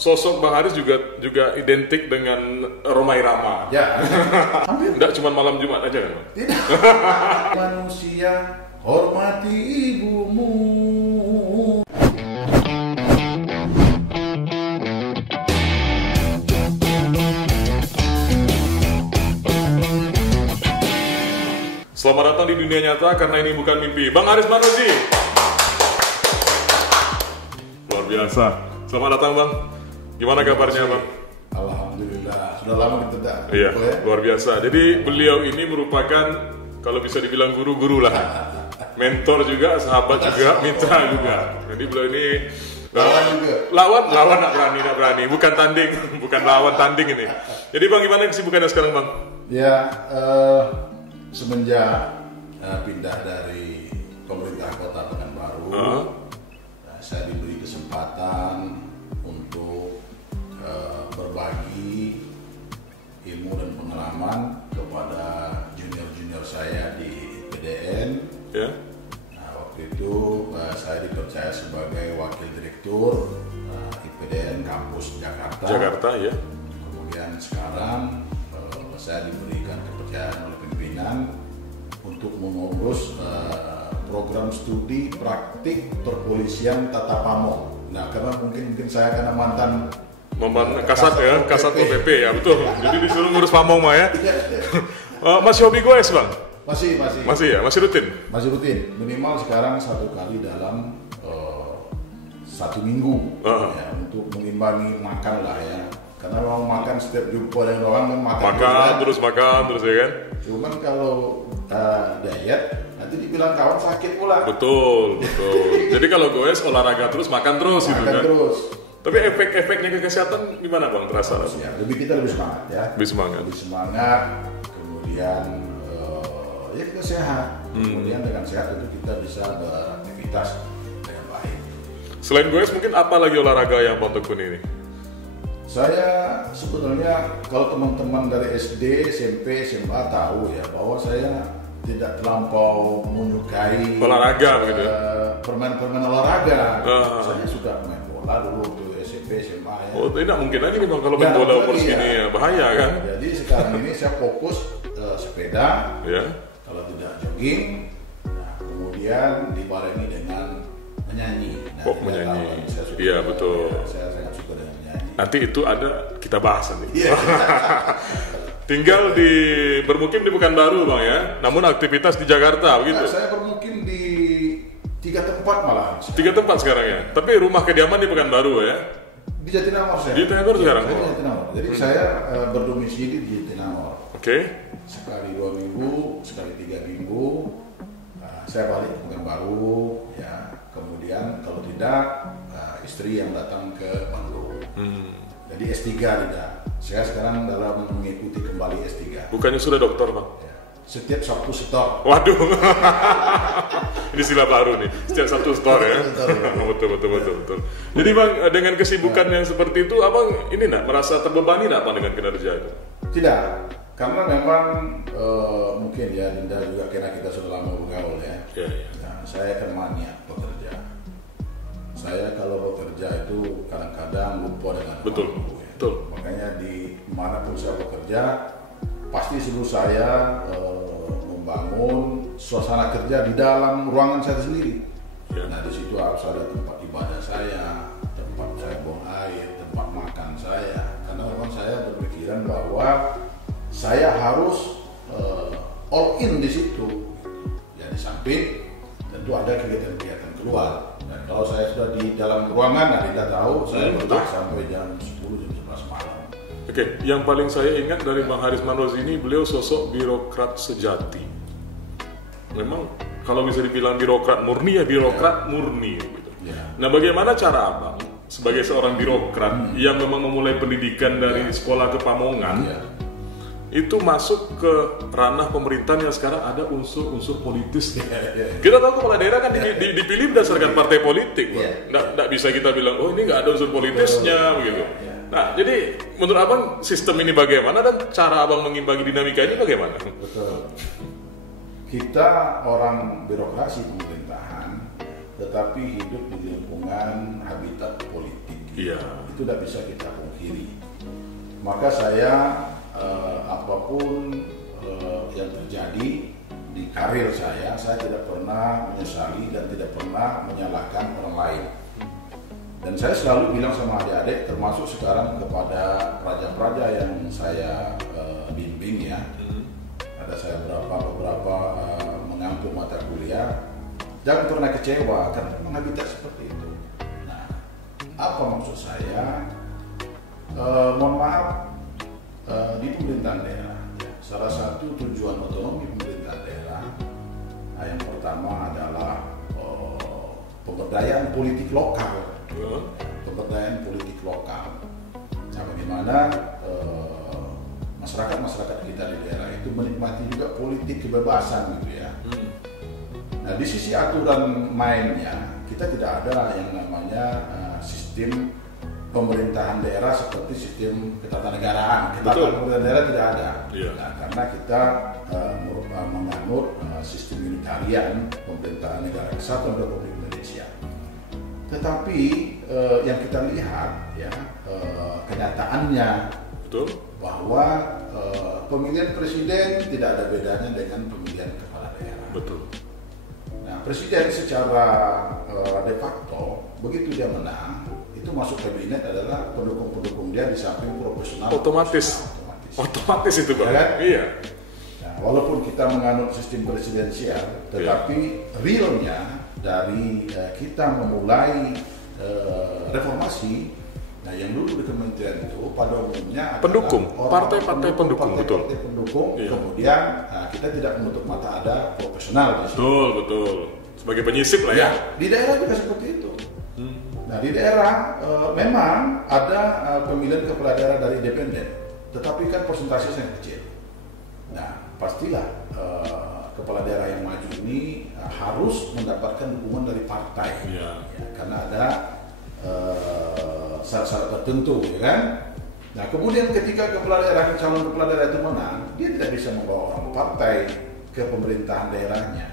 sosok Bang Haris juga identik dengan Romai Rama. Ya, hampir. Enggak cuma malam Jumat aja kan, Bang? Tidak. Manusia, hormati ibumu. Selamat datang di dunia nyata karena ini bukan mimpi. Bang Haris Manozi. Luar biasa. Selamat datang, Bang. Gimana kabarnya, Bang? Alhamdulillah. Sudah lama kita tidak. Iya, luar biasa. Jadi beliau ini merupakan, kalau bisa dibilang guru-guru lah. Mentor juga, sahabat juga, mitra juga. Jadi beliau ini Lawan juga. Lawan nggak berani. Bukan tanding, bukan lawan tanding ini. Jadi Bang, gimana kesibukannya sekarang, Bang? Ya, semenjak pindah dari pemerintah kota Pekanbaru, saya diberi kesempatan untuk berbagi ilmu dan pengalaman kepada junior-junior saya di IPDN. Ya. Nah, waktu itu saya dipercaya sebagai wakil direktur IPDN kampus Jakarta. Jakarta, ya. Kemudian sekarang saya diberikan kepercayaan oleh pimpinan untuk mengurus program studi praktik perpolisian Tata Pamong. Nah, karena mungkin saya karena mantan Kasat ya, Kasat PP ya, betul. Jadi disuruh ngurus Pamong mah ya. Masih hobi goes, Bang? Masih Ya, masih rutin. Masih rutin. Minimal sekarang 1 kali dalam 1 minggu ya, untuk mengimbangi makan lah ya. Karena mau makan setiap jumpa dengan orang makan terus ya kan. Cuman kalau diet nanti dibilang kawan sakit pula. Betul. Jadi kalau goes olahraga terus makan terus gitu kan. Terus. Tapi efeknya ke kesehatan gimana, Bang, terasa? Ya, kita lebih semangat ya. Lebih semangat. Kemudian ya kita sehat. Kemudian dengan sehat itu kita bisa beraktivitas dengan baik. Selain goes mungkin apa lagi olahraga yang Bang tekuni ini? Saya sebetulnya kalau teman-teman dari SD, SMP, SMA tahu ya bahwa saya tidak terlampau menyukai olahraga gitu ya. Permain olahraga. Saya suka main bola dulu tuh SMP, SMA ya. Oh, tidak mungkin lagi nih, Bang, kalau main bola umur segini ya bahaya kan. Jadi sekarang ini saya fokus sepeda. Ya. Kalau tidak jogging, nah, kemudian dibarengi dengan menyanyi. Nah, menyanyi. Saya suka, iya, betul. Ya, saya sangat suka dengan menyanyi. Nanti itu ada kita bahas nih. Yeah. Tinggal bermukim di Pekanbaru, Bang ya. Namun aktivitas di Jakarta begitu. Nah, saya bermukim di 3 tempat malah. 3 tempat sekarang ya. Tapi rumah kediaman di Pekanbaru ya. Di Jatinangor saya. Di Jatinangor sekarang. Saya di Jatinangor. Jadi saya berdomisili di Jatinangor. Oke. Sekali 2 minggu, sekali 3 minggu. Saya balik ke Pekanbaru ya. Kemudian kalau tidak istri yang datang ke Bandung. Jadi S3 tidak. Saya sekarang dalam mengikuti kembali S3. Bukannya sudah dokter, Bang? Ya. Setiap Sabtu setor. Waduh. Ini istilah baru nih. Setiap Sabtu setor ya. Betul. Jadi Bang, dengan kesibukan yang seperti itu, Abang ini merasa terbebani Bang dengan kinerja itu? Tidak. Karena memang mungkin ya Dinda juga karena kita sudah lama bergaul ya. Nah, saya kan maniak bekerja. Saya kalau bekerja itu kadang-kadang lupa dengan Betul. Makanya di manapun saya bekerja pasti selalu saya membangun suasana kerja di dalam ruangan saya sendiri. Nah, di situ harus ada tempat ibadah saya, tempat saya buang air, tempat makan saya. Karena memang saya berpikiran bahwa saya harus all in di situ. Ya, di samping tentu ada kegiatan-kegiatan keluar. Dan kalau saya sudah di dalam ruangan, tidak tahu saya betah sampai jam 10 jam 11 malam. Oke, yang paling saya ingat dari Bang Haris Manozi ini, beliau sosok birokrat sejati. Memang kalau bisa dibilang birokrat murni ya birokrat murni gitu. Nah, bagaimana cara Abang sebagai seorang birokrat yang memang memulai pendidikan dari sekolah ke Pamongan itu masuk ke ranah pemerintahan yang sekarang ada unsur-unsur politis. Kita tahu kepala daerah kan dipilih berdasarkan partai politik, nggak bisa kita bilang oh ini nggak ada unsur politisnya begitu. Nah, jadi menurut Abang sistem ini bagaimana dan cara Abang mengimbangi dinamika ini bagaimana? Betul. Kita orang birokrasi pemerintahan, tetapi hidup di lingkungan habitat politik. Itu tidak bisa kita pungkiri. Maka saya apapun yang terjadi di karir saya tidak pernah menyesali dan tidak pernah menyalahkan orang lain. Dan saya selalu bilang sama adik-adik, termasuk sekarang kepada praja-praja yang saya bimbing ya. Ada saya beberapa mengampu mata kuliah. Jangan pernah kecewa karena memang habitat seperti itu. Nah, apa maksud saya? Mohon maaf, di pemerintahan daerah, ya, salah satu tujuan otonomi pemerintahan daerah, yang pertama adalah pemberdayaan politik lokal. Pemberdayaan politik lokal. Nah, bagaimana masyarakat kita di daerah itu menikmati juga politik kebebasan gitu ya. Nah, di sisi aturan mainnya kita tidak ada yang namanya sistem pemerintahan daerah seperti sistem ketatanegaraan. Ketatanegaraan daerah tidak ada. Nah, karena kita menganut sistem unitarian pemerintahan negara kesatuan Republik Indonesia. Tetapi yang kita lihat ya kenyataannya bahwa pemilihan presiden tidak ada bedanya dengan pemilihan kepala daerah. Nah, presiden secara de facto begitu dia menang, itu masuk kabinet adalah pendukung-pendukung dia di samping profesional. Otomatis itu Bang. Ya kan? Iya. Nah, walaupun kita menganut sistem presidensial, tetapi realnya dari kita memulai reformasi, nah yang dulu di kementerian itu pada umumnya pendukung, partai-partai pendukung, kemudian kita tidak menutup mata ada profesional di situ. Betul. Sebagai penyisip lah ya. Di daerah juga seperti itu. Nah, di daerah memang ada pemilihan kepala daerah dari independen, tetapi kan persentasenya kecil. Nah, pastilah kepala daerah yang maju ini harus mendapatkan dukungan dari partai, ya, karena ada syarat-syarat tertentu, ya kan? Nah, kemudian ketika calon kepala daerah itu menang, dia tidak bisa membawa orang partai ke pemerintahan daerahnya.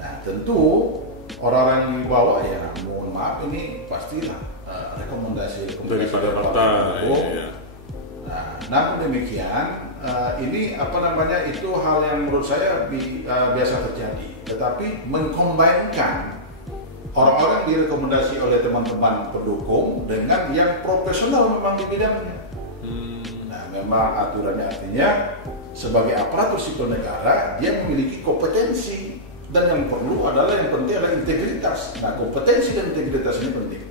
Nah, tentu orang-orang yang dibawa ya, mohon maaf ini pastilah rekomendasi daripada partai. Ya. Nah, namun demikian ini itu hal yang menurut saya biasa terjadi. Tetapi mengkombinkan orang-orang direkomendasi oleh teman-teman pendukung dengan yang profesional memang di bidangnya. Nah, memang aturannya artinya sebagai aparatur sipil negara dia memiliki kompetensi, dan yang perlu adalah yang penting adalah integritas. Nah, kompetensi dan integritas ini penting.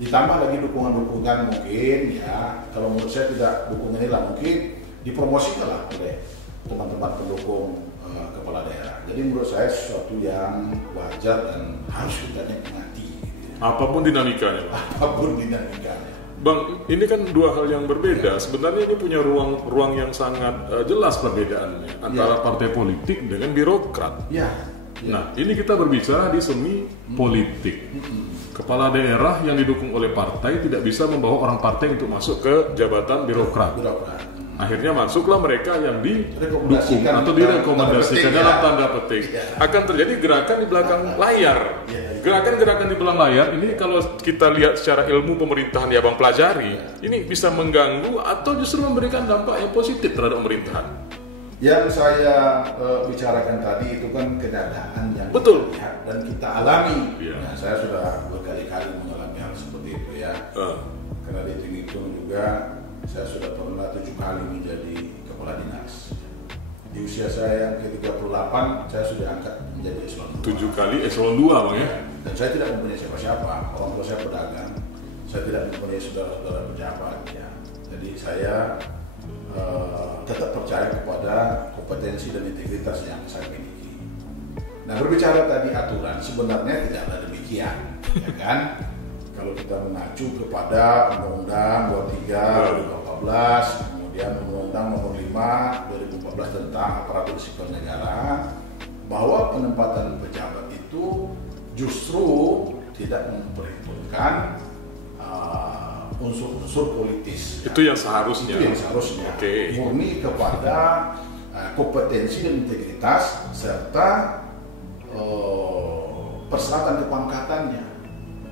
Ditambah lagi dukungan-dukungan mungkin ya, kalau menurut saya tidak dukungan inilah mungkin dipromosikan lah oleh teman-teman pendukung kepala daerah. Jadi menurut saya sesuatu yang wajar dan harus kita nikmati. Apapun dinamikanya. Apapun dinamikanya. Bang, ini kan dua hal yang berbeda. Sebenarnya ini punya ruang yang sangat jelas perbedaannya antara partai politik dengan birokrat. Nah, ini kita berbicara di semi politik. Kepala daerah yang didukung oleh partai tidak bisa membawa orang partai untuk masuk ke jabatan birokrat. Akhirnya masuklah mereka yang didukung atau direkomendasikan dalam tanda petik. Akan terjadi gerakan di belakang layar. Gerakan-gerakan di belakang layar ini kalau kita lihat secara ilmu pemerintahan yang Abang pelajari, ini bisa mengganggu atau justru memberikan dampak yang positif terhadap pemerintahan. Yang saya bicarakan tadi itu kan kenyataan yang betul kita lihat dan kita alami. Nah, saya sudah berkali-kali mengalami hal seperti itu ya. Karena dihitung juga saya sudah pernah 7 kali menjadi kepala dinas. Di usia saya yang ke-38 saya sudah angkat menjadi eselon 2. 7 kali eselon 2 Bang ya. Dan saya tidak mempunyai siapa-siapa. Orang tua saya pedagang. Saya tidak mempunyai saudara-saudara pejabat ya. Jadi saya tetap percaya kepada kompetensi dan integritas yang saya miliki. Nah, berbicara tadi aturan, sebenarnya tidak ada demikian, ya kan? Kalau kita mengacu kepada Undang-Undang 23 2014, kemudian Undang-Undang Nomor 5 2014 tentang aparatur sipil negara, bahwa penempatan pejabat itu justru tidak memperhitungkan unsur-unsur politis. Itu yang seharusnya. Murni kepada kompetensi dan integritas serta persyaratan kepangkatannya.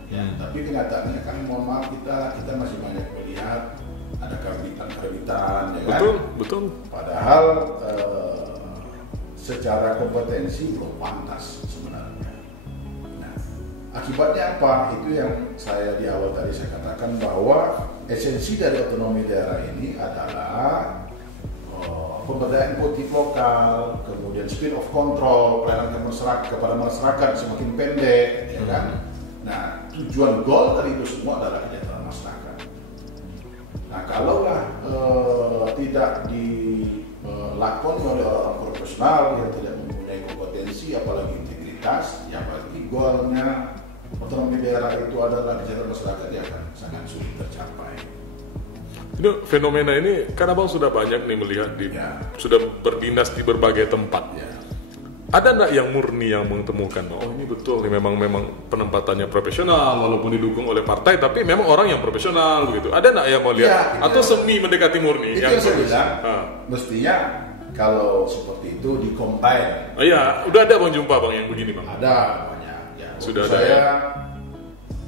Ya, tapi kenyataannya kan mohon maaf kita masih banyak melihat ada kerbitan, ya kan? Betul. Padahal secara kompetensi belum pantas sebenarnya. Nah, akibatnya apa? Itu yang saya di awal tadi saya katakan bahwa esensi dari otonomi daerah ini adalah pemberdayaan politik lokal, kemudian spirit of control, pelayanan kepada masyarakat semakin pendek, ya kan? Nah, tujuan goal dari itu semua adalah kesejahteraan masyarakat. Nah, kalaulah tidak dilakoni oleh orang profesional yang tidak mempunyai kompetensi, apalagi integritas, ya berarti goalnya otonomi daerah itu adalah kesejahteraan masyarakat, ya akan sangat sulit tercapai. Ini fenomena ini kan abang sudah banyak nih melihat sudah berdinas di berbagai tempat. Ya. Ada nggak yang murni yang mengetemukan, oh ini betul nih memang penempatannya profesional walaupun didukung oleh partai tapi memang orang yang profesional begitu. Ada nggak yang mau lihat atau semi mendekati murni? Itu yang saya bilang, mestinya kalau seperti itu di-combine. Iya, udah ada bang jumpa bang yang begini bang. Ada banyak. Ya, sudah ada. Saya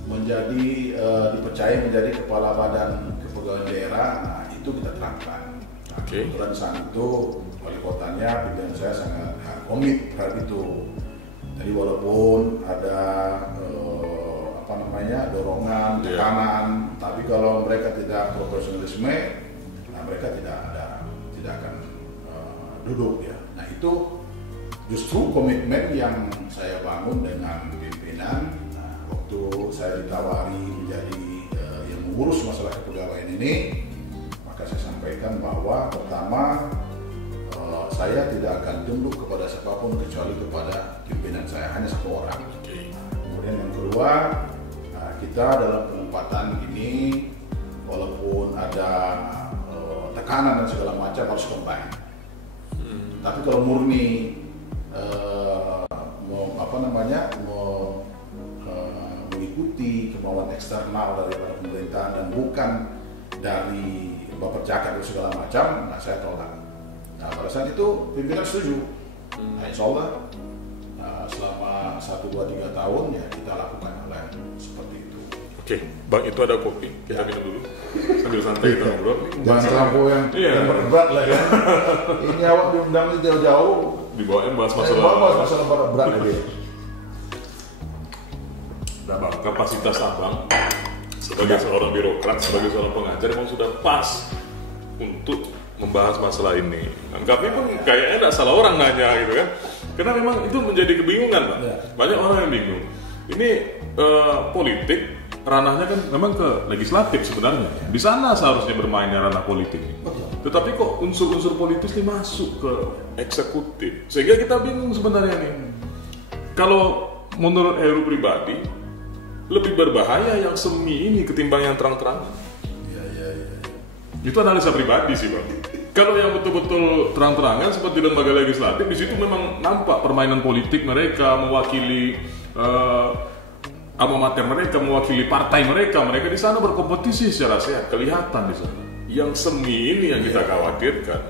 menjadi dipercaya menjadi kepala badan kepegawaian daerah, nah itu kita terapkan. Nah, kebetulan saat itu wali kotanya, pimpinan saya sangat komit terhadap itu. Jadi walaupun ada dorongan, tekanan, tapi kalau mereka tidak profesionalisme, nah mereka tidak akan duduk ya. Nah itu justru komitmen yang saya bangun dengan pimpinan. Nah, waktu saya ditawari menjadi yang mengurus masalah kepegawaian ini, maka saya sampaikan bahwa pertama saya tidak akan tunduk kepada siapapun kecuali kepada pimpinan saya, hanya satu orang. Kemudian yang kedua, kita dalam penempatan ini walaupun ada tekanan dan segala macam harus combine. Tapi kalau murni mengikuti kemauan eksternal daripada pemerintahan dan bukan dari baper jakat dan segala macam, nah saya tolak. Nah pada saat itu pimpinan setuju. Nah insya Allah selama 1, 2, 3 tahun ya kita lakukan hal yang seperti itu. Oke, bang itu ada kopi, kita minum dulu sambil santai kita ngobrol. Jangan terlampau yang berat lah ya. Ini awak diundang jauh-jauh. Dibawain bahas masalah berat aja. Nah bang, kapasitas abang sebagai seorang birokrat, sebagai seorang pengajar memang sudah pas untuk membahas masalah ini. Tapi pun kayaknya tidak salah orang nanya gitu kan. Karena memang itu menjadi kebingungan Pak. Banyak orang yang bingung. Ini politik ranahnya kan memang ke legislatif sebenarnya. Di sana seharusnya bermainnya ranah politik. Tetapi kok unsur-unsur politis ini masuk ke eksekutif. Sehingga kita bingung sebenarnya nih. Kalau menurut Heru pribadi lebih berbahaya yang semi ini ketimbang yang terang-terang. Itu analisa pribadi sih Bang. Kalau yang betul-betul terang-terangan seperti lembaga legislatif, di situ memang nampak permainan politik mereka mewakili alma mater mereka, mewakili partai mereka. Mereka di sana berkompetisi secara sehat, kelihatan di sana. Yang semi ini yang kita khawatirkan.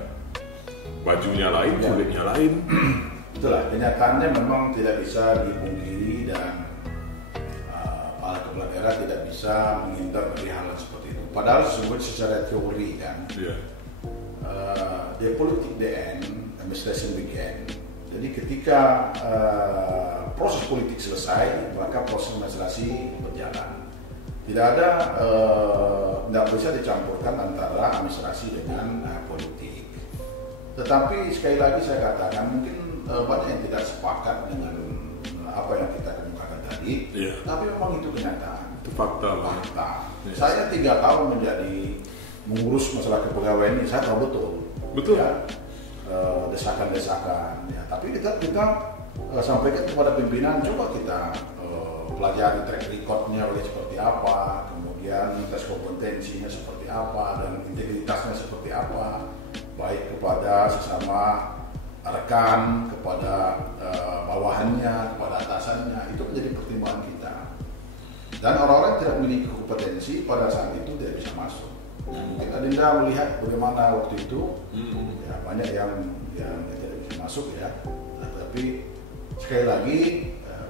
Bajunya lain, kulitnya lain. Itulah kenyataannya memang tidak bisa dipungkiri dan para kepala daerah tidak bisa menghindar dari hal seperti itu. Padahal sesungguhnya secara teori kan. The politik DN, administration began. Jadi ketika proses politik selesai, maka proses administrasi berjalan. Tidak bisa dicampurkan antara administrasi dengan politik. Tetapi sekali lagi saya katakan mungkin banyak yang tidak sepakat dengan apa yang kita kemukakan tadi. Tapi memang itu kenyataan. Itu fakta. Saya 3 tahun menjadi mengurus masalah kepegawaian ini, saya tahu betul. Ya, desakan-desakan. Ya, tapi kita sampaikan kepada pimpinan, coba kita pelajari track recordnya seperti apa, kemudian tes kompetensinya seperti apa, dan integritasnya seperti apa, baik kepada sesama rekan, kepada bawahannya, kepada atasannya, itu menjadi pertimbangan kita. Dan orang-orang tidak memiliki kompetensi pada saat itu tidak bisa masuk. Mungkin Adinda melihat bagaimana waktu itu, ya banyak yang tidak bisa masuk ya. Tapi sekali lagi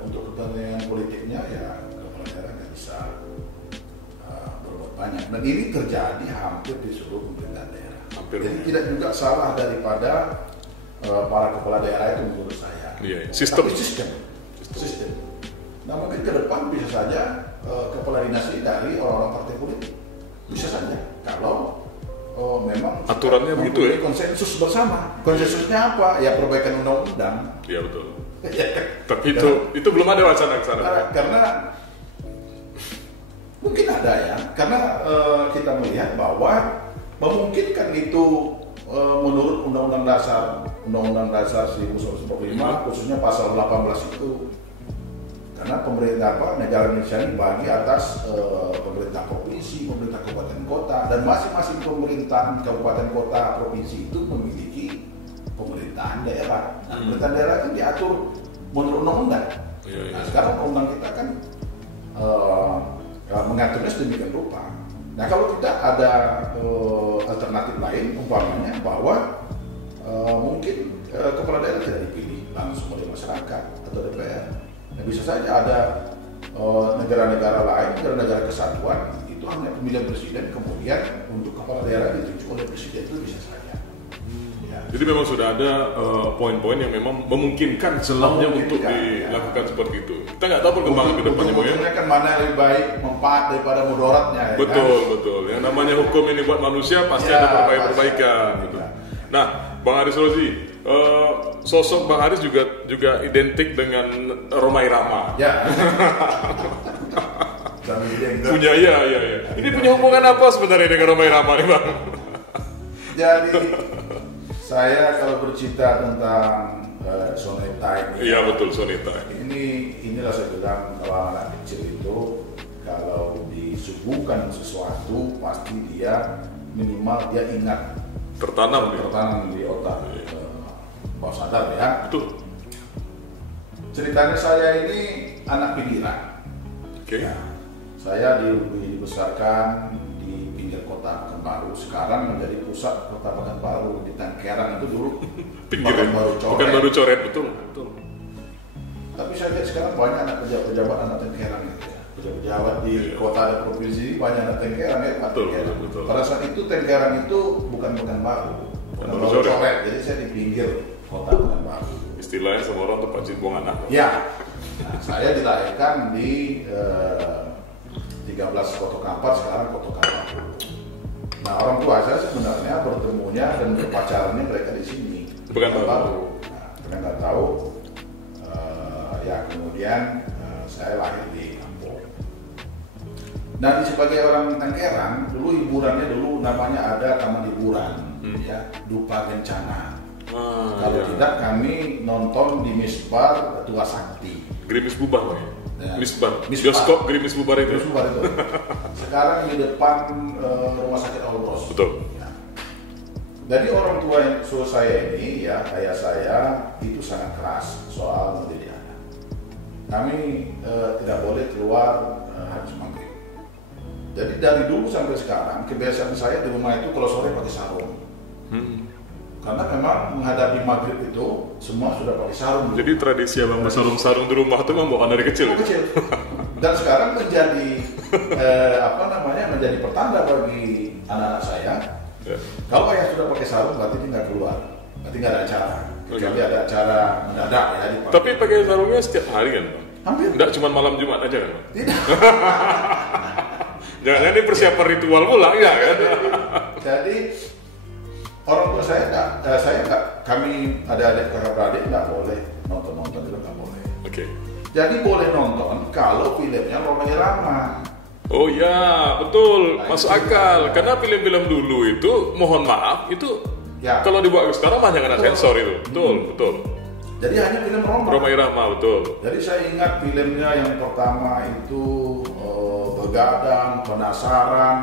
untuk kepentingan politiknya ya kepala daerah bisa berbuat banyak. Dan ini terjadi hampir di seluruh pemerintahan daerah. Jadi tidak juga salah daripada para kepala daerah itu menurut saya. Sistem. Tapi sistem. Nah mungkin ke depan bisa saja kepala dinas ini dari orang-orang partai politik. Bisa saja kalau memang aturannya begitu ya. Konsensus bersama. Konsensusnya apa? Ya perbaikan undang-undang. Iya betul. Tapi itu belum ada wacana ke sana. Karena mungkin ada ya. Karena kita melihat bahwa memungkinkan itu menurut Undang-Undang Dasar 1945 khususnya pasal 18 itu. Karena pemerintah negara Indonesia ini bagi atas pemerintah provinsi, pemerintah kabupaten kota, dan masing-masing pemerintahan kabupaten kota provinsi itu memiliki pemerintahan daerah. Nah, pemerintahan daerah itu diatur menurut undang-undang. Nah, sekarang undang kita kan mengaturnya sedemikian rupa. Nah, kalau tidak ada alternatif lain, umpamanya bahwa mungkin kepala daerah tidak dipilih langsung oleh masyarakat atau DPR. Nah, bisa saja ada negara-negara lain, negara-negara kesatuan itu hanya pemilihan presiden, kemudian untuk kepala daerah ditunjuk oleh presiden, itu bisa saja. Jadi memang sudah ada poin-poin yang memang memungkinkan selamanya untuk dilakukan seperti itu. Kita nggak tahu perkembangan ke depannya. Ujung-ujungnya kan mana lebih baik manfaat daripada mudaratnya. Betul. Yang namanya hukum ini buat manusia pasti ada perbaikan. Gitu. Nah, Bang Haris Rozi, sosok Bang Haris juga identik dengan Romai Rama. Ya. Punya iya. Ini punya hubungan apa sebenarnya dengan Romai Rama nih, Bang? Jadi saya kalau bercerita tentang soneta ini. Iya betul, soneta. Inilah saya bilang kalau anak kecil itu kalau disuguhkan sesuatu pasti dia minimal dia ingat. Tertanam di otak. Bawah sadar ya. Betul. Ceritanya saya ini anak pinggiran. Oke. Ya, saya dibesarkan di pinggir kota Pekanbaru. Sekarang menjadi pusat kota Pekanbaru. Di Tangkerang itu dulu Pekanbaru Coret, betul. Tapi saya lihat sekarang banyak anak pejabat anak Tangkerang itu ya. Pejabat di kota dan provinsi banyak anak Tangkerang ya. Betul. Pada saat itu Tangkerang itu bukan Pekanbaru Coret. Jadi saya di pinggir kota Pekanbaru. Istilahnya semua orang tempat buang anak. Ya. Nah, saya dilahirkan di 13 Koto Kampar, sekarang Koto Kampar. Nah, orang tua saya sebenarnya bertemunya dan berpacarannya mereka di sini. Pekanbaru. Nah, kalian nggak tahu. Ya kemudian saya lahir di Kampung. Nah, sebagai orang Tangkerang, dulu hiburannya namanya ada taman hiburan, ya, Dupa Kencana. Kalau tidak kami nonton di Misbar Tua Sakti. Gerimis Bubar, ya. Misbar. Bioskop Gerimis Bubar itu. Sekarang di depan rumah sakit Alros. Betul. Ya. Jadi orang tua saya ini, ya ayah saya itu sangat keras soal mendidik anak. Kami tidak boleh keluar habis maghrib. Jadi dari dulu sampai sekarang kebiasaan saya di rumah itu kalau sore pakai sarung. Karena memang menghadapi maghrib itu semua sudah pakai sarung. Jadi tradisi abang bersarung-sarung di rumah itu memang bukan dari kecil. Dan sekarang menjadi menjadi pertanda bagi anak-anak saya. Ya. Kalau ayah sudah pakai sarung berarti dia nggak keluar, berarti nggak ada acara. Kecuali ada acara mendadak ya. Tapi pakai sarungnya setiap hari kan? Hampir. Nggak cuma malam Jumat aja kan? Tidak. Jangan ini persiapan ritual pula ya kan? Jadi orang tua saya nggak, kami adik-adik kakak beradik nggak boleh nonton itu nggak boleh. Oke. Jadi boleh nonton kalau filmnya Romai Rama. Oh ya, betul, masuk akal. Karena film-film dulu itu, mohon maaf, itu ya. Kalau dibuat sekarang banyak kena sensor itu. Betul. Jadi hanya film Romai Rama, betul. Jadi saya ingat filmnya yang pertama itu Begadang, Penasaran.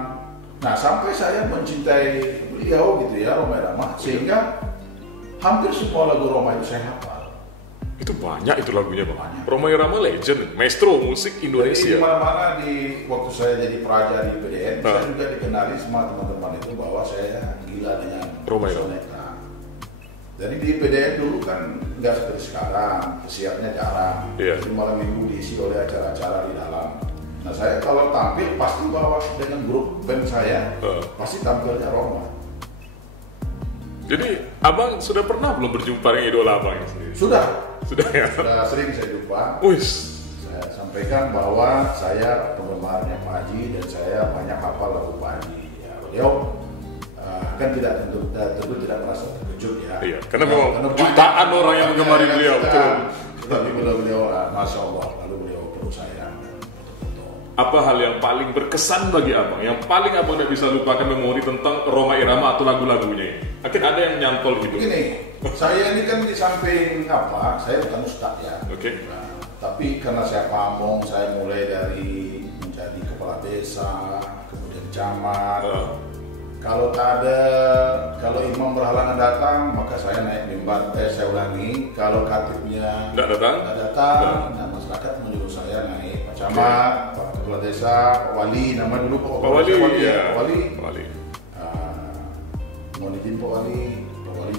Nah, sampai saya mencintai beliau gitu ya, Romai Rama, sehingga hampir semua lagu Roma itu saya hafal. Itu banyak itu lagunya Bang. Romai Rama legend, maestro musik Indonesia. Jadi mana-mana waktu saya jadi peraja di PDN, saya juga dikenali sama teman-teman itu bahwa saya gila dengan Romai Rama. Jadi di PDN dulu kan nggak seperti sekarang, siarnya jarang. Jadi malam minggu diisi oleh acara-acara di dalam. Nah saya kalau tampil pasti bawa dengan grup band saya, pasti tampilnya Roma. Jadi abang sudah pernah belum berjumpa dengan idola abang ini sendiri? Sudah ya? Sudah sering saya jumpa. Saya sampaikan bahwa saya penggemarnya Pak Haji dan saya banyak hafal lagu Pak Haji. Ya, beliau kan tentu tidak merasa terkejut ya. Iya, karena memang jutaan orang yang menggemari beliau, betul. Tapi beliau Masya Allah, lalu beliau perlu sayang. Apa hal yang paling berkesan bagi abang? Yang paling abang tidak bisa lupakan memori tentang Rhoma Irama atau lagu-lagunya ini? Mungkin ada yang nyantol gitu. Begini, saya ini kan di samping saya bukan ustadz ya. Oke. Nah, tapi karena saya pamong, saya mulai dari menjadi kepala desa, kemudian camat. Kalau imam berhalangan datang, maka saya naik mimbar. Saya ulangi, kalau khatibnya tidak datang, nah masyarakat menyuruh saya naik Pak Camat, Pak Kepala Desa, Pak Wali, nama dulu Pak Wali. Mohon izin Pak Wali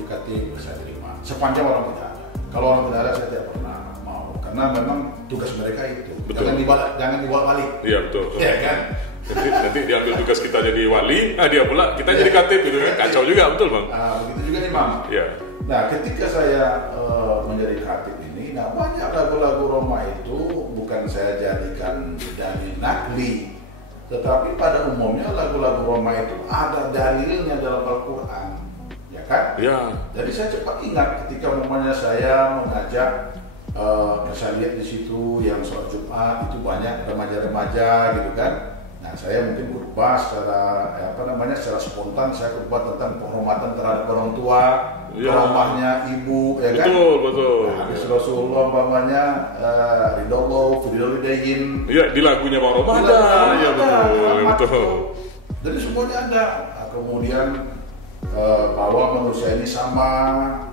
khatib saya terima. Sepanjang orang tidak ada. Kalau orang tidak ada saya tidak pernah mau, karena memang tugas mereka itu. Betul. Jangan dibawa balik. Iya betul. Iya kan? Nanti diambil tugas kita jadi wali, dia pula kita jadi khatib gitu kan, kacau juga, betul bang? Begitu juga imam. Iya. Nah ketika saya menjadi khatib ini, banyak lagu-lagu Roma itu bukan saya jadikan dalil nakli, tetapi pada umumnya lagu-lagu Roma itu ada dalilnya dalam Al-Quran, ya kan? Iya. Jadi saya cepat ingat ketika umumnya saya mengajak. Saya lihat di situ yang sholat Jumat itu banyak remaja-remaja gitu kan. Nah, saya mungkin khutbah secara spontan saya khutbah tentang penghormatan terhadap orang tua, rumahnya ibu, ya kan? Betul. Nah, habis Rasulullah umpamanya ridallahu fidalidain. Iya, di lagunya Bang Roma ada. Ya betul. Jadi semuanya ada. Nah, kemudian bahwa manusia ini sama,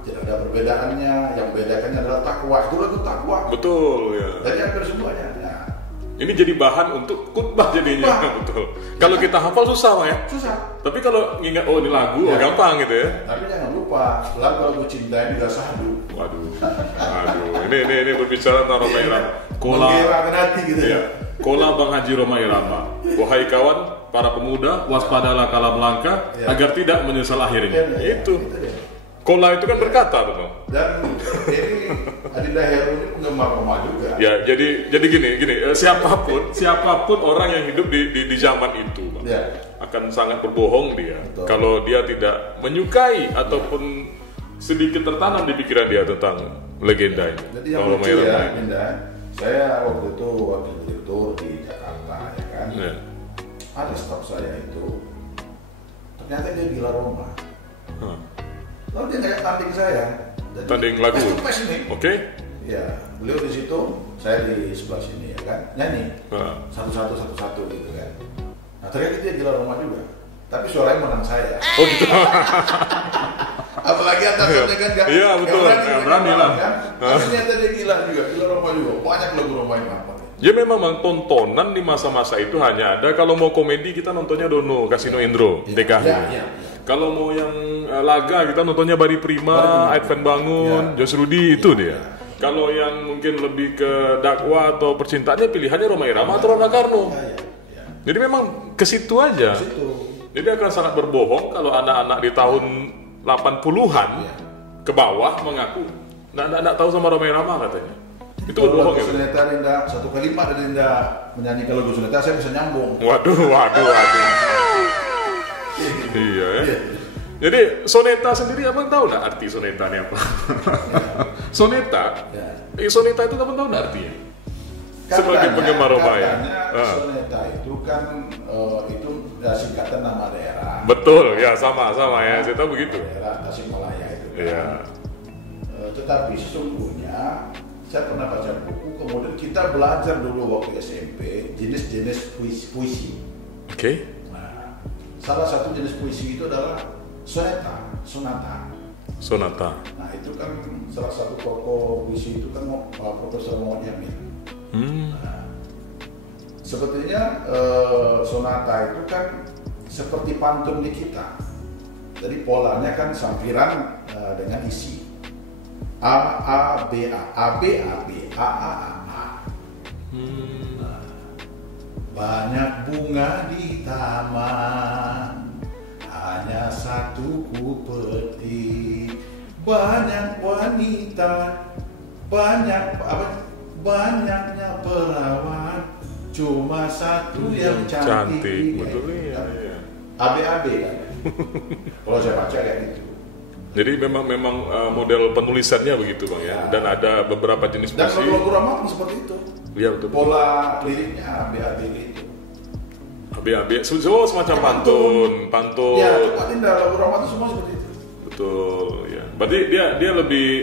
tidak ada perbedaannya. Yang bedakannya adalah takwa. Itu lagu takwa. Betul, ya. Jadi hampir semuanya. Nah, ini jadi bahan untuk khutbah jadinya. Betul. Kalau kita hafal susah, Bang ya? Susah. Tapi kalau ngingat ini lagu, gampang gitu ya. Tapi jangan lupa, lagu cinta ini juga sahdu. Waduh. Ini berbicara tentang Rhoma Irama. Menggerakkan hati gitu ya. Kola Bang Haji Rhoma Irama. Wahai kawan, para pemuda, waspadalah kala melangkah agar tidak menyesal akhirnya. Itu. Kola itu kan berkata tuh Bang. Dan ini Adinda Heru ini penggemar Roma juga. Ya, jadi gini, siapapun orang yang hidup di zaman itu, Bang, akan sangat berbohong dia. Betul. Kalau dia tidak menyukai ataupun sedikit tertanam di pikiran dia tentang legenda ini. Jadi yang lucu ya, Adinda, saya waktu itu wakil direktur di Jakarta, ya kan. Ya. Ada staf saya itu, ternyata dia gila Roma. Lalu dia ngajak tanding saya. Jadi, tanding lagu. Oke. Ya, beliau di situ, saya di sebelah sini ya kan, nyanyi satu-satu gitu kan. Nah ternyata dia gila Roma juga, tapi suaranya menang saya. Oh gitu. Apalagi atasannya kan gak. Iya betul. Berani lah. Kan? Ternyata dia gila Roma juga. Banyak lagu Roma yang apa. Ya memang tontonan di masa-masa itu hanya ada kalau mau komedi kita nontonnya Dono, Kasino Indro, DKI. Kalau mau yang laga kita nontonnya Bari Prima, Advan Bangun, Jos Rudi itu dia. Kalau yang mungkin lebih ke dakwah atau percintaannya pilihannya Rhoma Irama atau Rana Karno. Jadi memang ke situ aja. Jadi akan sangat berbohong kalau anak-anak di tahun 80-an ke bawah mengaku enggak tahu sama Rhoma Irama katanya. Itu berbohong ya. Soneta Rinda, satu kalimat dari Rinda menyanyikan lagu Soneta saya bisa nyambung. Waduh. Iya ya. Jadi soneta sendiri abang tahu nggak arti soneta ini apa? Soneta, soneta itu abang tahu nggak artinya? Sebagai penggemar Roma ya. Soneta itu kan itu singkatan nama daerah. Betul, ya sama ya. Saya tahu begitu. Daerah Tasikmalaya itu. Kan. Iya. Tetapi sesungguhnya saya pernah baca buku, kemudian kita belajar dulu waktu SMP jenis-jenis puisi. Oke. Nah, salah satu jenis puisi itu adalah sonata. Sonata. Nah itu kan salah satu tokoh puisi itu kan Profesor Muhammad Yamin. Nah, sebetulnya sonata itu kan seperti pantun di kita. Jadi polanya kan sampiran dengan isi. A B A B A B A A A. banyak bunga di taman, hanya satu ku petik. Banyak wanita, banyaknya perawat, cuma satu yang cantik. Betul ya. AB kan. Kalau saya baca kayak gitu. Jadi memang model penulisannya begitu Bang ya. Dan ada beberapa jenis puisi. Dan lagu Rama pun seperti itu. Iya betul. Pola liriknya AB gitu. AB, semacam pantun. Ya, coba Dinda, lagu Rama itu semua seperti itu. Betul, ya. Berarti dia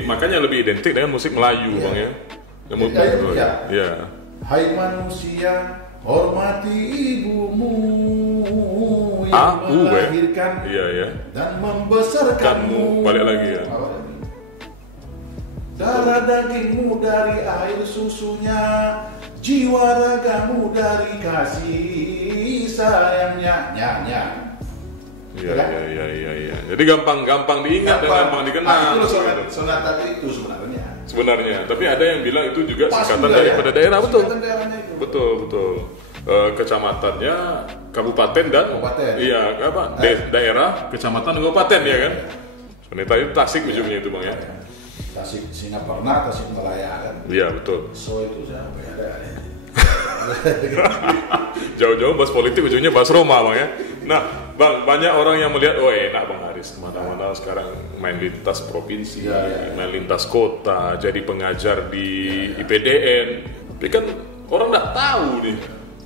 makanya lebih identik dengan musik Melayu, Bang ya. Ya. Hai manusia, hormati ibumu yang melahirkan dan membesarkanmu. Balik lagi ya. Darah dagingmu dari air susunya, jiwa ragamu dari kasih sayangnya. Iya. Jadi gampang diingat dan gampang dikenal. Itu sonata itu sebenarnya. Tapi ada yang bilang itu juga singkatan daripada daerah, betul. Betul. Kecamatannya kabupaten dan iya apa? Daerah, kecamatan, kabupaten ya kan? Sonata itu Tasik ujungnya itu Bang ya. Tasik Singaparna, Tasik Malaya kan? Iya betul. So itu siapa ya ada. Jauh-jauh bahas politik ujungnya bahas Roma Bang ya. Nah Bang, banyak orang yang melihat enak Bang Haris kemana-mana sekarang main lintas provinsi, main lintas kota, jadi pengajar di IPDN. Tapi kan orang nggak tahu nih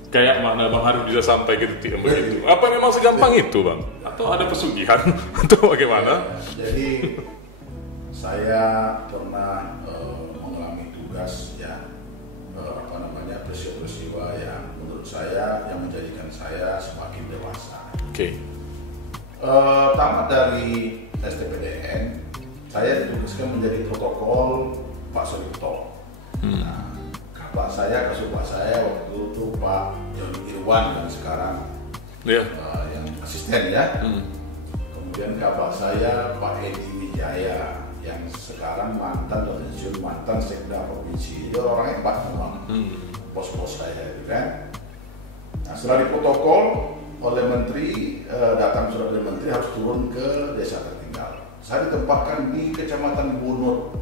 kayak mana Bang Haris bisa sampai gitu begitu. Apa memang segampang itu Bang? Atau ada pesugihan atau bagaimana? Jadi saya pernah mengalami tugas peristiwa-peristiwa yang menurut saya yang menjadikan saya semakin dewasa. Tamat dari STPDN, saya ditugaskan menjadi protokol Pak Solipto. Nah, kakak saya waktu itu Pak Joni Irwan dan sekarang yang asisten ya. Kemudian kakak saya Pak Edi Wijaya yang sekarang mantan sekda provinsi. Itu orang hebat memang. Pos-pos saya itu kan. Nah, setelah diprotokol oleh menteri, datang surat dari menteri harus turun ke desa tertinggal. Saya ditempatkan di Kecamatan Bunut.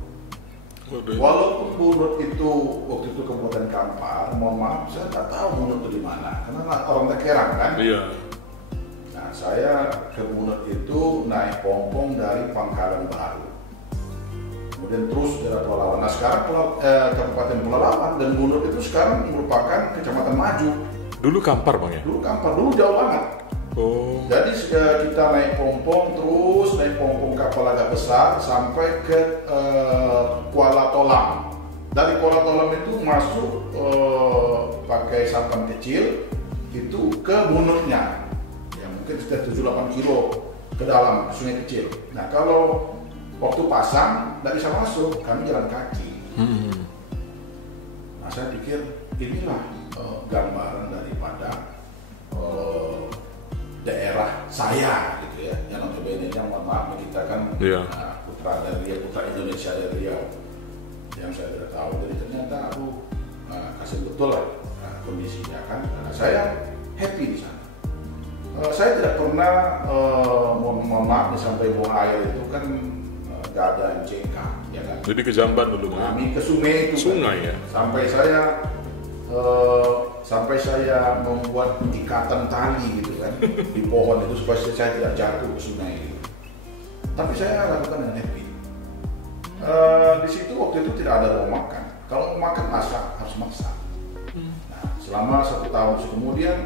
Walaupun Bunut itu waktu itu Kabupaten Kampar, mohon maaf saya nggak tahu Bunut itu di mana, karena orang Tekerang kan. Iya. Nah, saya ke Bunut itu naik pompong dari Pangkalan Baru. Kemudian terus daerah Pelalawan. Nah sekarang Kabupaten Pelalawan dan Bunut itu sekarang merupakan kecamatan maju. Dulu Kampar Bang ya? Dulu Kampar, dulu jauh banget. Jadi kita naik pompong kapal agak besar sampai ke Kuala Tolam. Dari Kuala Tolam itu masuk pakai sampan kecil itu ke Bunutnya. Ya mungkin sekitar 7-8 kilo ke dalam sungai kecil. Nah kalau waktu pasang nggak bisa masuk, kami jalan kaki. Nah saya pikir inilah gambaran daripada daerah saya gitu ya. Yang notabene yang mohon maaf kita kan putra Indonesia dari Riau. Yang saya tidak tahu, jadi ternyata aku kasih betul lah kondisinya kan. Nah, saya happy di sana. Saya tidak pernah mohon maaf sampai buang air itu kan. Gak ada MCK, ya kan? Jadi ke Jamban dulu kami ke sungai itu. Sungai kan? Ya. Sampai saya membuat ikatan tali gitu kan di pohon itu supaya saya tidak jatuh ke sungai. Gitu. Tapi saya lakukan dengan happy. Di situ waktu itu tidak ada ruang makan. Kalau mau makan harus masak. Nah, selama 1 tahun kemudian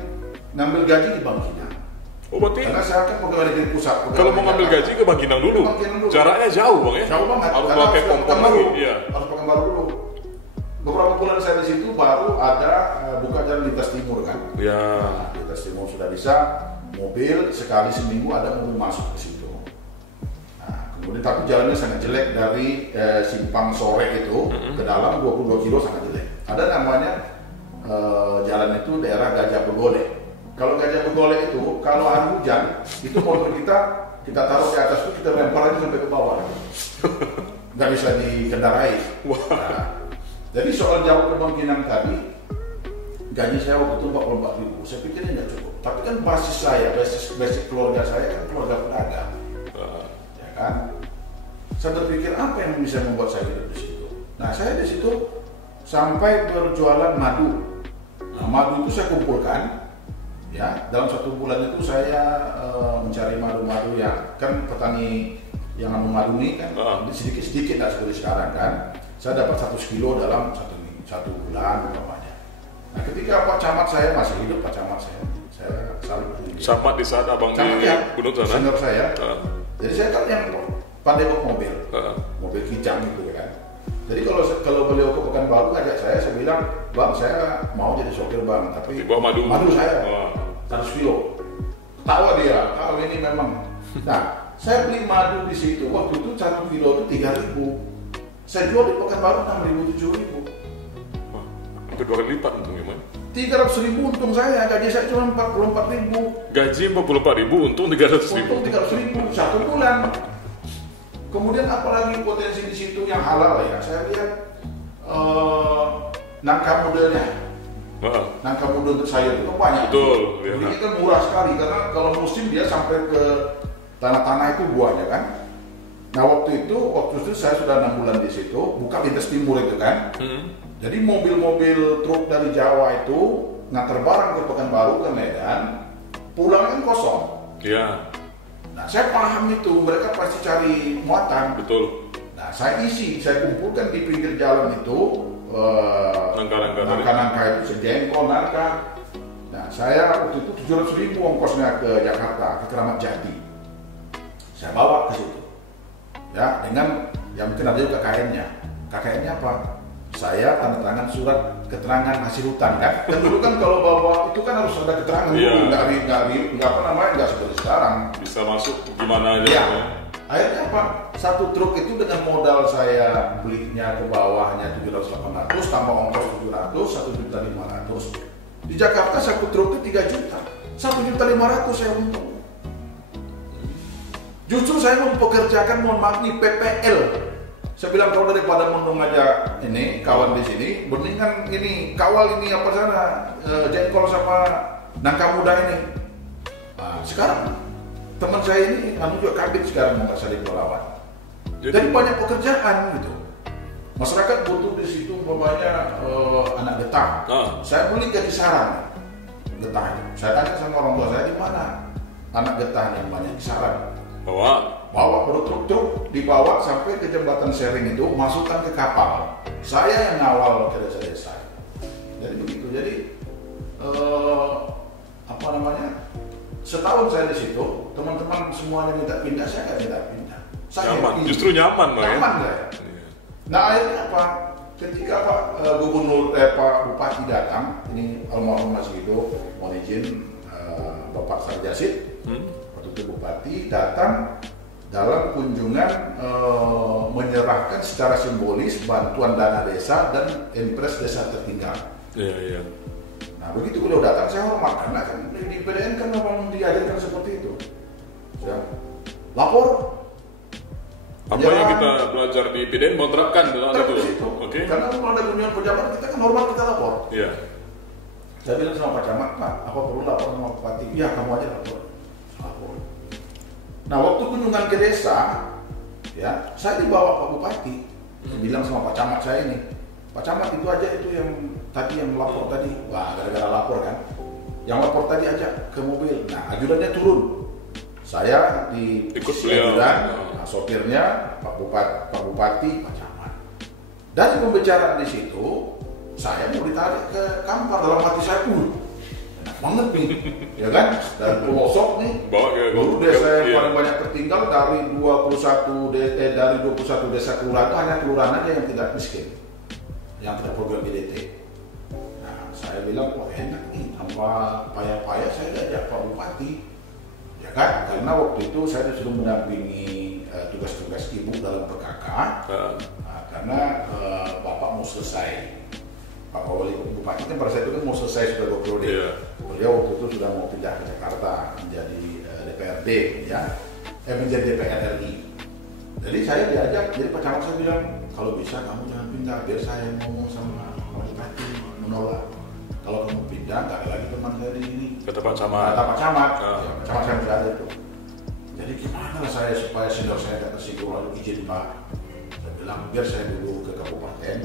ngambil gaji di Bangkinang. Berarti karena saya kan pegawai negeri pusat. Kalau mau ngambil gaji ke Bangkinang dulu. Jaraknya jauh Bang ya? Jauh banget. Harus pakai pompong lagi. Iya. Harus pakai baru dulu. Beberapa bulan saya di situ baru ada buka jalan lintas timur kan. Iya. Nah, lintas timur sudah bisa mobil sekali seminggu ada mobil masuk ke situ. Nah, kemudian tapi jalannya sangat jelek dari Simpang Sore itu ke dalam 22 kilo sangat jelek. Ada namanya jalan itu daerah Gajah Begolek. Kalau Gajah Begolek itu, kalau hari hujan, itu motor kita taruh di atas itu, kita lempar aja sampai ke bawah. Nggak bisa dikendarai. Nah, jadi soal jauh ke Bangkinang tadi, gaji saya waktu itu 44.000. Saya pikirnya nggak cukup. Tapi kan basis saya, basic keluarga saya kan keluarga pedagang, ya kan. Saya berpikir apa yang bisa membuat saya hidup di situ. Nah, saya di situ sampai berjualan madu. Nah, madu itu saya kumpulkan, ya. Dalam 1 bulan itu saya mencari madu-madu yang kan petani yang madu ini kan sedikit-sedikit, nggak seperti sekarang kan. Saya dapat 1 kilo dalam satu bulan umpamanya. Nah, ketika Pak Camat saya masih hidup, Pak Camat saya salut. Camat di saat abang Camat di ya, Gunung sana. senior saya. Jadi saya kan yang pandai bawa mobil, mobil kijang gitu kan. Jadi kalau beliau ke Pekanbaru ngajak saya bilang, bang saya mau jadi sopir bang, tapi bawa madu saya 100 kilo. Tawa dia, kalau ini memang. Nah, saya beli madu di situ, waktu itu 1 kilo itu 3.000. Saya jual di Pekanbaru 6.000, 7.000. Hampir 2 kali lipat untungnya, man. 300.000 untung saya, gaji saya cuma 44.000. Gaji 44.000, untung 300.000. Untung 300.000 1 bulan. Kemudian apalagi potensi di situ yang halal ya, saya lihat nangka mudanya. Nangka muda untuk sayur itu banyak. Betul. Ya. Ini kan murah sekali karena kalau musim dia sampai ke tanah-tanah itu buahnya kan. Nah waktu itu saya sudah 6 bulan di situ, buka lintas timur itu kan. Jadi mobil-mobil truk dari Jawa itu ngantar barang ke Pekanbaru ke Medan, pulang kan kosong. Iya. Nah saya paham itu, mereka pasti cari muatan. Betul. Nah saya kumpulkan di pinggir jalan itu nangka-nangka itu sejengkol, nangka. Nah saya waktu itu 700.000 ongkosnya ke Jakarta, ke Keramat Jati. Saya bawa ke situ. Ya, dengan yang mungkin ada juga KKN-nya. KKN-nya apa? Saya tanda tangan surat keterangan hasil hutan kan. Dan dulu kan kalau bawa itu kan harus ada keterangan dulu, nggak seperti sekarang. Bisa masuk gimana aja. Ya. Akhirnya apa? 1 truk itu dengan modal saya belinya ke bawahnya 700-800, tambah ongkos 700, 1.500.000. Di Jakarta 1 truk itu 3 juta. 1.500.000 saya untung. Justru saya mempekerjakan, mohon maaf nih, PPL. Saya bilang kalau daripada mendung aja ini kawan di sini, mendingan ini kawal ini apa sana jengkol sama nangka muda ini. Nah, sekarang teman saya ini juga kabit sekarang mau saling melawan. Jadi banyak pekerjaan gitu. Masyarakat butuh di situ umpamanya anak getah. Saya beli gaji saran getah itu. Saya tanya sama orang tua saya di mana anak getah yang banyak di saran. Bawa truk-truk, dibawa sampai ke jembatan Sering itu, masukkan ke kapal. Saya yang ngawal ke desa-desa. Jadi begitu. Jadi setahun saya di situ, teman-teman semuanya minta pindah, saya nggak minta pindah. Saya nyaman, justru nyaman, nyaman saya. Nah akhirnya apa? Ketika Pak Pak Bupati datang, ini almarhum masih hidup, mohon izin Bapak Sarjasid. Waktu itu Bupati datang dalam kunjungan menyerahkan secara simbolis bantuan dana desa dan impres desa tertinggal. Iya. Nah begitu beliau datang saya hormat karena kan di PDN kan memang diajarkan seperti itu. Ya. Lapor. Apa yang kita belajar di PDN mau terapkan dalam itu. Okay. Karena kalau ada kunjungan pejabat kita kan hormat, kita lapor. Iya. Saya bilang sama Pak Camat, Pak, apa perlu lapor sama Bupati? Ya kamu aja lapor. Nah waktu kunjungan ke desa, ya saya dibawa Pak Bupati, bilang sama Pak Camat saya ini, Pak Camat itu aja itu yang tadi yang lapor tadi, wah gara-gara lapor kan, yang lapor tadi aja ke mobil, nah ajudannya turun, saya di ajudan, nah, sopirnya Pak Bupati, Pak Camat. Dari pembicaraan di situ, saya mau ditarik ke kantor, dalam hati saya pun. Banget nih, ya kan? Dari pelosok nih, dulu desa yang paling banyak tertinggal dari 21 desa kelurahan itu hanya kelurahan aja yang tidak miskin, yang tidak program PDT. Nah, saya bilang, wah enak nih, tanpa payah-payah saya diajak Pak Bupati, ya kan? Karena waktu itu saya disuruh mendampingi tugas-tugas ibu dalam PKK, nah, karena Bapak mau selesai. Pak Wali Bupati kan pada saat itu kan mau selesai sudah 2 periode. Beliau waktu itu sudah mau pindah ke Jakarta menjadi DPRD, ya, menjadi DPR RI. Jadi saya diajak, jadi Pak Camat saya bilang kalau bisa kamu jangan pindah, biar saya ngomong sama Pak Bupati menolak. kalau kamu pindah nggak ada lagi teman saya di sini. Ke tempat camat. Tempat camat, ya, camat saya masih ada itu. Jadi gimana lah saya supaya senior saya nggak tersinggung lalu izin Pak. Saya bilang biar saya dulu ke kabupaten.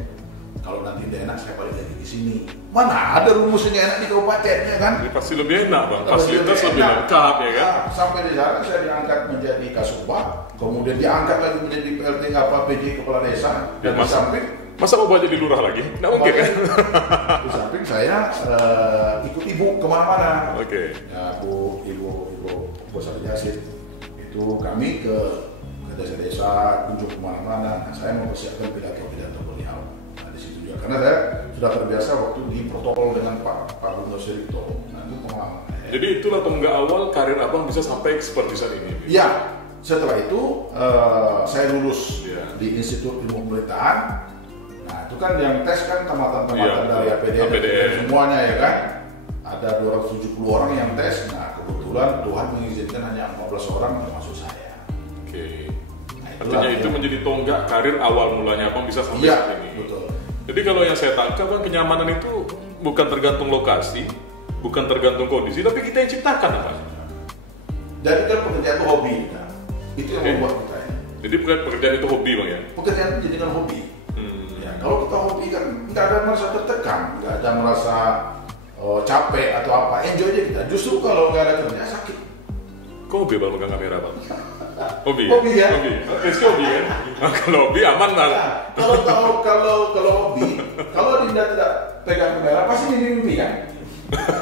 Kalau nanti tidak enak saya balik lagi ke sini. Mana ada rumusnya enak di kabupatennya kan? Ini pasti lebih enak bang, fasilitas lebih lengkap ya kan? Nah, sampai di sana saya diangkat menjadi kasubag, kemudian diangkat lagi menjadi PLT PJ kepala desa. Dan di samping masa mau jadi lurah lagi? Nggak mungkin kan? Di samping saya ikut ibu kemana-mana. Oke. Ya ibu Bos Yasin itu kami ke desa-desa kunjung kemana-mana. Nah, saya mau persiapkan pidato beliau. Nah, di situ juga karena saya sudah terbiasa waktu di protokol dengan Pak Gubernur Sirito. Nah, itu pengalaman. Jadi itulah tonggak awal karir abang bisa sampai seperti saat ini. Iya. Setelah itu saya lulus di Institut Ilmu Pemerintahan. Nah, itu kan yang tes kan tamatan-tamatan dari APDN semuanya ya kan. Ada 270 orang yang tes. Nah, kebetulan Tuhan mengizinkan hanya 15 orang termasuk saya. Oke. Nah, artinya itu menjadi tonggak karir awal mulanya abang bisa sampai saat ini. Betul. Jadi kalau yang saya tangkap kan kenyamanan itu bukan tergantung lokasi, bukan tergantung kondisi, tapi kita yang ciptakan apa? Jadi kan pekerjaan itu hobi kita. Itu yang membuat kita. Jadi pekerjaan itu hobi bang ya? Pekerjaan itu jadikan hobi. Ya, kalau kita hobi kan nggak ada merasa tertekan, nggak ada merasa capek atau apa, enjoy aja kita. Justru kalau nggak ada kerja sakit. Kok hobi bang pegang kamera bang? Hobi ya? Hobi. Rizky hobi kan? Kalau hobi aman bang. Nah, kalau hobi, kalau Dinda tidak pegang kamera pasti mimpi kan?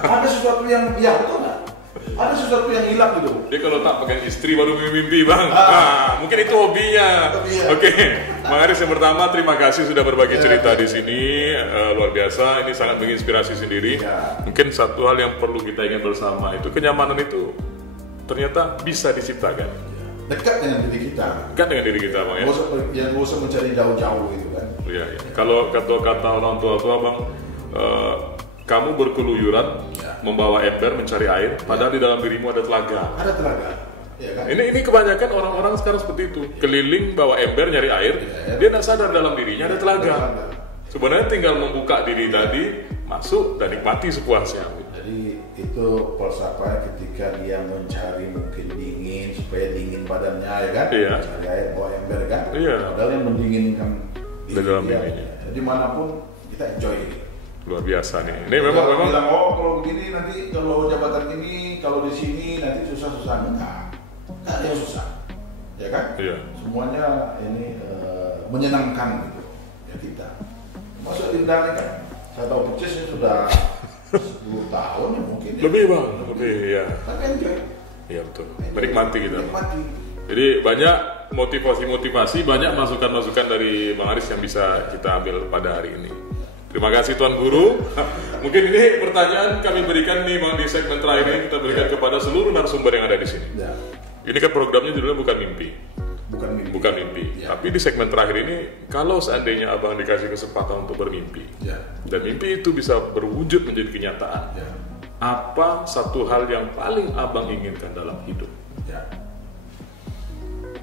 Ada sesuatu yang betul nggak? Ada sesuatu yang hilang gitu. Dia kalau tak pegang istri baru mimpi bang. Nah, mungkin itu hobinya. Oke. Bang Haris yang pertama terima kasih sudah berbagi cerita di sini. Luar biasa. Ini sangat menginspirasi sendiri. Mungkin satu hal yang perlu kita ingat bersama itu kenyamanan itu ternyata bisa diciptakan. Dekat dengan diri kita. Dekat dengan diri kita bang ya. Yang nggak usah mencari jauh-jauh gitu kan. Iya. Kalau kata orang tua bang. Kamu berkeluyuran membawa ember mencari air, padahal di dalam dirimu ada telaga. Ada telaga. Ya kan? Ini kebanyakan orang-orang sekarang seperti itu, keliling bawa ember nyari air, dia tidak sadar dalam dirinya ada telaga. Sebenarnya tinggal membuka diri tadi, masuk dan nikmati sepuasnya. Jadi itu falsafah ketika dia mencari mungkin dingin supaya dingin badannya ya kan? Cari air bawa ember kan? Padahal yang mendinginkan dalam dirinya. Jadi manapun kita enjoy. Luar biasa nih. Ini memang bilang kalau begini nanti kalau jabatan ini kalau di sini nanti susah enggak ada yang susah, ya kan? Iya. Semuanya ini menyenangkan gitu ya kita. Masuk Dinda kan, saya tahu percisnya sudah 10 tahun ya mungkin. Lebih bang, lebih ya. Tapi enjoy. Iya betul. Menikmati kita. Menikmati. Jadi banyak motivasi, banyak masukan-masukan dari Bang Haris yang bisa kita ambil pada hari ini. Terima kasih Tuan Guru. Mungkin ini pertanyaan kami berikan nih Bang di segmen terakhir ini kita berikan kepada seluruh narasumber yang ada di sini. Ini kan programnya judulnya bukan mimpi. Bukan mimpi. Tapi di segmen terakhir ini kalau seandainya Abang dikasih kesempatan untuk bermimpi dan mimpi itu bisa berwujud menjadi kenyataan. Apa satu hal yang paling Abang inginkan dalam hidup?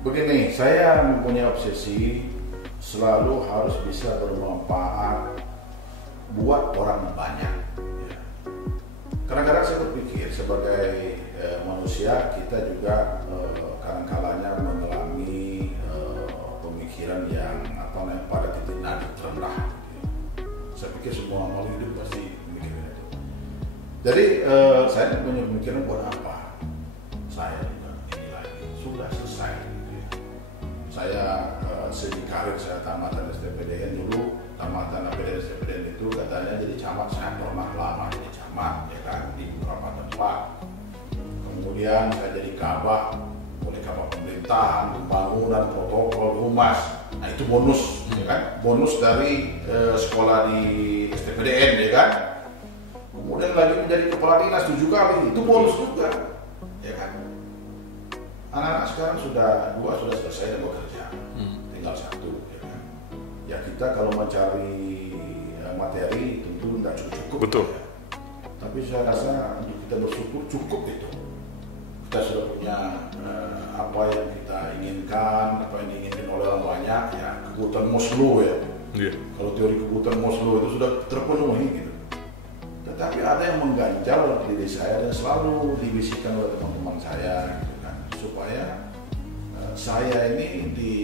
Begini, saya mempunyai obsesi selalu harus bisa bermanfaat buat orang banyak. Kadang-kadang saya berpikir sebagai manusia kita juga kadang-kalanya mengalami pemikiran yang pada titik nadi terendah. Saya pikir semua makhluk hidup pasti memikirkan itu. Jadi saya punya pemikiran buat apa? Saya juga ini lagi sudah selesai. Saya segi karir saya tamatan STPDN dulu. Tamatan APDN itu katanya jadi camat, saya pernah lama jadi camat ya kan di beberapa tempat. Kemudian saya jadi kabak oleh kabak pemerintahan, pembangunan, protokol, humas. Nah itu bonus ya kan, bonus dari sekolah di STPDN ya kan. Kemudian lagi menjadi kepala dinas 7 kali, itu bonus juga ya kan. Anak-anak sekarang sudah 2 sudah selesai dan bekerja, tinggal 1. Ya kita kalau mencari materi tentu nggak cukup. Betul. Ya. Tapi saya rasa untuk kita bersyukur cukup itu. Kita sudah punya apa yang kita inginkan, apa yang diinginkan oleh orang banyak. Ya kebutuhan Maslow ya. Kalau teori kebutuhan Maslow itu sudah terpenuhi gitu. Tetapi ada yang mengganjal diri saya dan selalu dibisikkan oleh teman-teman saya, gitu kan, supaya saya ini di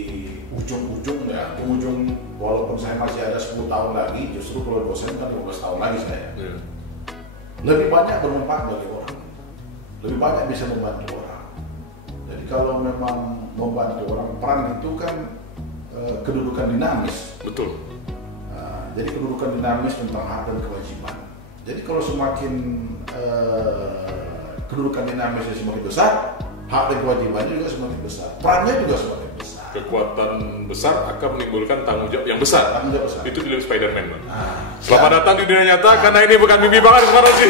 ujung-ujung ya, ujung walaupun saya masih ada 10 tahun lagi, justru kalau dosen kan 12 tahun lagi saya. Lebih banyak bermanfaat bagi orang, lebih banyak bisa membantu orang. Jadi kalau memang membantu orang, peran itu kan kedudukan dinamis. Betul. Jadi kedudukan dinamis tentang hak dan kewajiban. Jadi kalau semakin kedudukan dinamisnya semakin besar, hak dan kewajibannya juga semakin besar, perannya juga semakin besar. Kekuatan besar akan menimbulkan tanggung jawab yang besar. Tanggung jawab besar. Itu film Spider-Man. Selamat datang di dunia nyata, karena ini bukan mimpi banget, Mas Rozi.